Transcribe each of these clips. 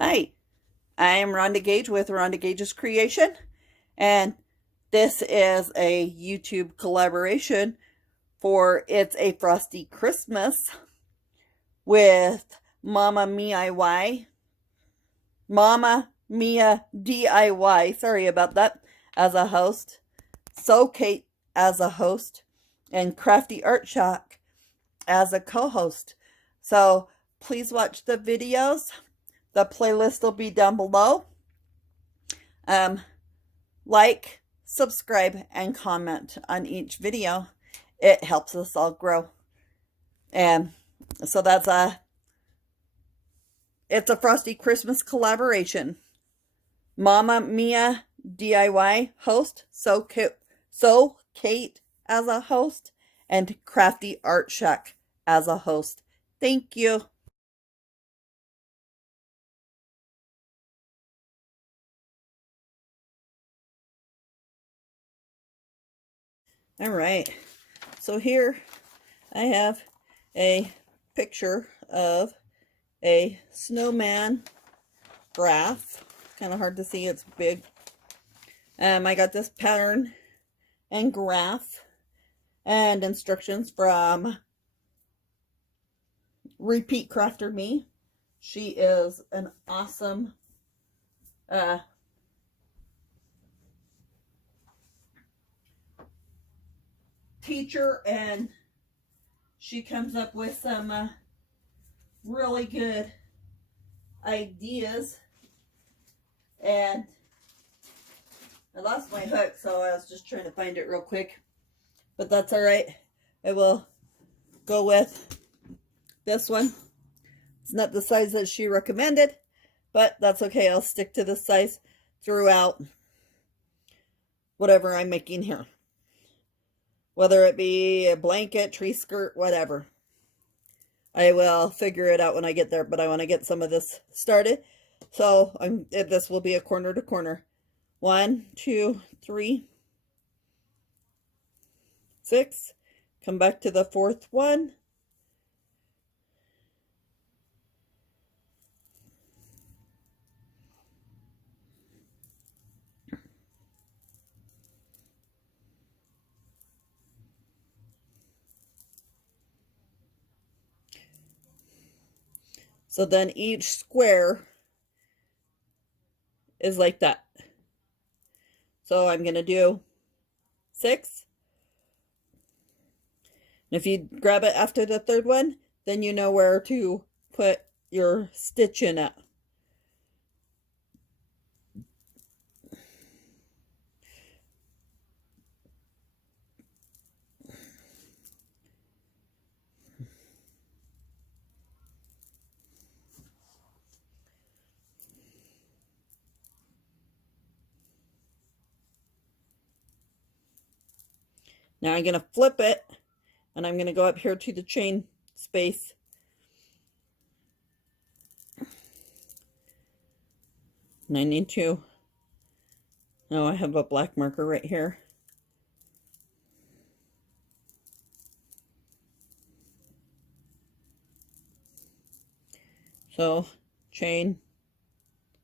Hi, I'm Rhonda Gage with Rhonda Gage's Creation, and this is a YouTube collaboration for It's a Frosty Christmas with Mama Mia DIY, sorry about that, as a host, So Kate as a host, and Crafty Art Shack as a co-host. So please watch the videos. The playlist will be down below. Like, subscribe, and comment on each video. It helps us all grow. And so it's a Frosty Christmas collaboration. Mama Mia DIY host, So Kate as a host, and Crafty Art Shack as a host. Thank you. All right, so here I have a picture of a snowman graph. Kind of hard to see, it's big. I got this pattern and graph and instructions from Repeat Crafter Me. She is an awesome teacher, and she comes up with some really good ideas. And I lost my hook, so I was just trying to find it real quick, but that's all right. I will go with this one. It's not the size that she recommended, but that's okay. I'll stick to this size throughout whatever I'm making here, whether it be a blanket, tree skirt, whatever. I will figure it out when I get there, but I want to get some of this started. So this will be a corner to corner. 1, 2, 3, 6. Come back to the fourth one. So then each square is like that. So I'm going to do 6. And if you grab it after the third one, then you know where to put your stitch in it. Now I'm going to flip it, and I'm going to go up here to the chain space. And I need to, oh, I have a black marker right here. So chain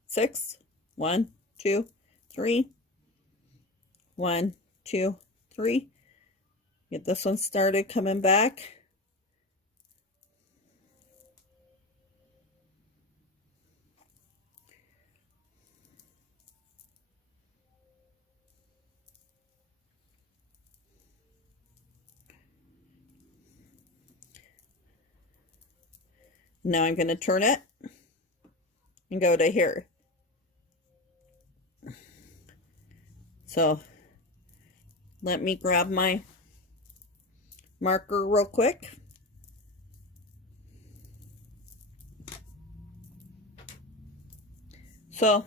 6, 1, 2, 3, 1, 2, 3. Get this one started coming back. Now I'm going to turn it and go to here. So let me grab my marker real quick. So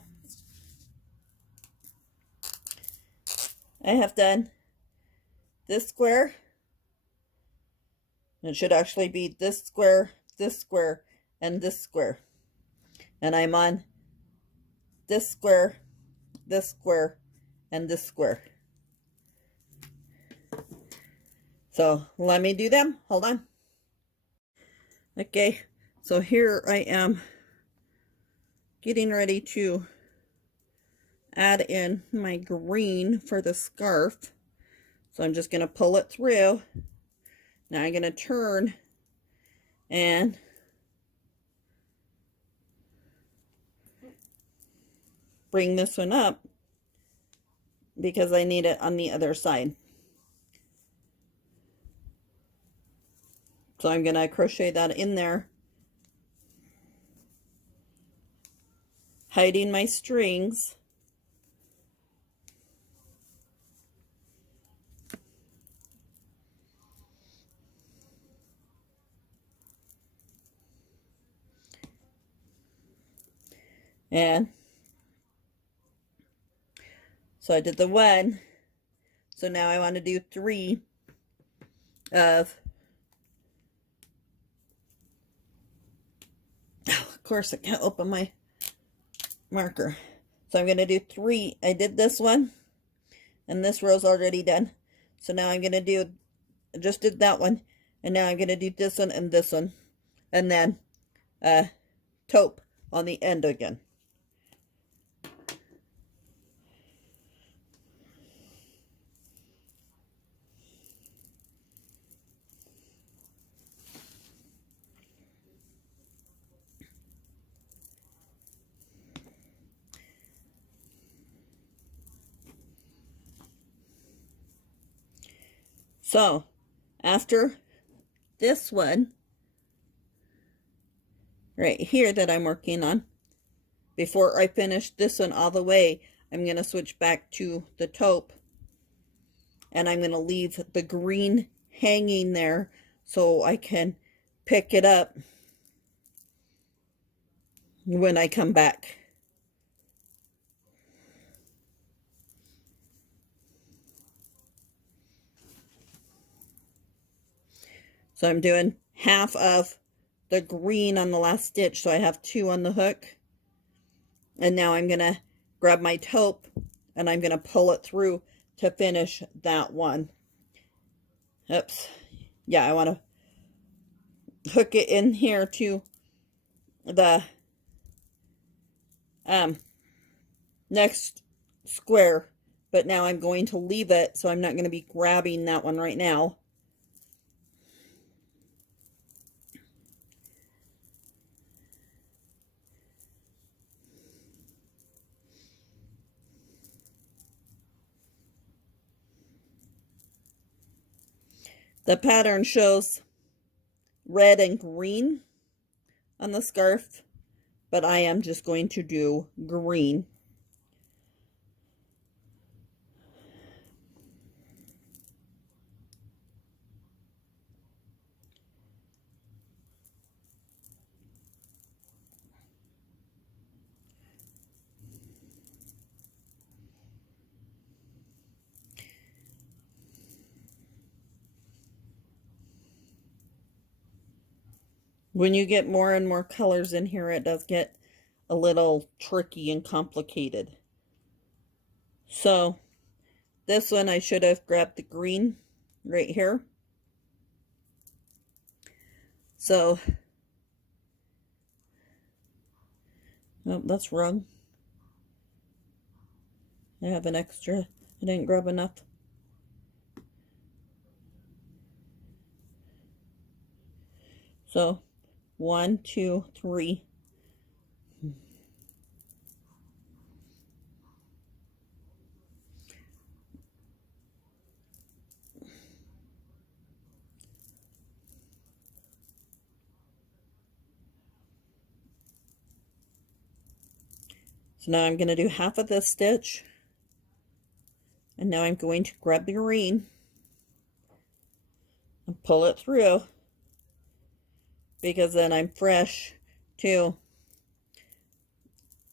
I have done this square. It should actually be this square, and this square. And I'm on this square, and this square. So let me do them. Hold on. Okay, so here I am getting ready to add in my green for the scarf. So I'm just going to pull it through. Now I'm going to turn and bring this one up because I need it on the other side. So I'm going to crochet that in there, hiding my strings. And so I did the one. So now I want to do 3 of, of course I can't open my marker. So I'm going to do 3. I did this one and this row's already done. So now I'm going to do, I just did that one, and now I'm going to do this one and this one, and then taupe on the end again. So after this one right here that I'm working on, before I finish this one all the way, I'm going to switch back to the taupe, and I'm going to leave the green hanging there so I can pick it up when I come back. So I'm doing half of the green on the last stitch, so I have 2 on the hook. And now I'm going to grab my taupe and I'm going to pull it through to finish that one. Oops. Yeah, I want to hook it in here to the next square, but now I'm going to leave it, so I'm not going to be grabbing that one right now. The pattern shows red and green on the scarf, but I am just going to do green. When you get more and more colors in here, it does get a little tricky and complicated. So this one I should have grabbed the green right here. So, oh, that's wrong. I have an extra. I didn't grab enough. So 1, 2, 3. So now I'm going to do half of this stitch, and now I'm going to grab the green and pull it through, because then I'm fresh to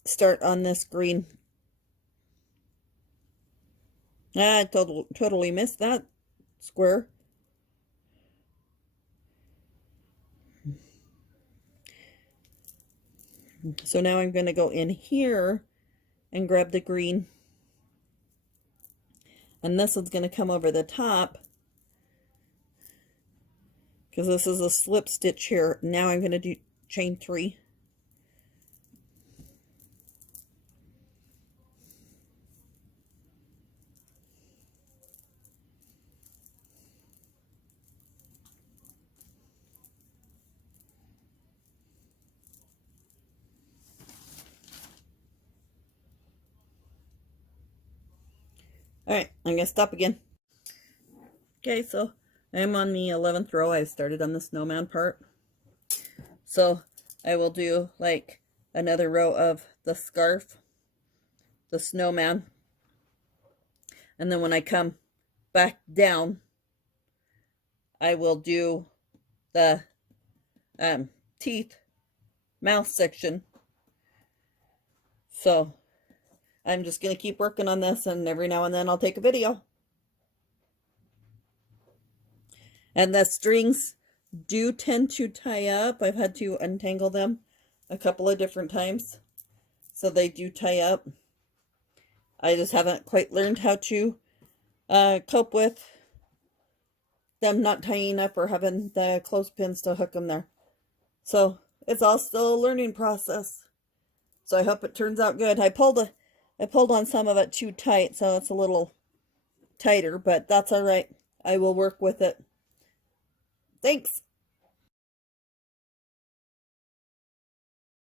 start on this green. I totally missed that square. So now I'm going to go in here and grab the green, and this is going to come over the top because this is a slip stitch here. Now I'm going to do chain 3. I'm gonna stop again. Okay, so I'm on the 11th row. I started on the snowman part. So I will do like another row of the scarf, the snowman, and then when I come back down, I will do the teeth, mouth section. So I'm just going to keep working on this, and every now and then I'll take a video. And the strings do tend to tie up. I've had to untangle them a couple of different times, so they do tie up. I just haven't quite learned how to cope with them not tying up or having the clothespins to hook them there. So it's all still a learning process. So I hope it turns out good. I pulled on some of it too tight, so it's a little tighter, but that's all right. I will work with it. Thanks.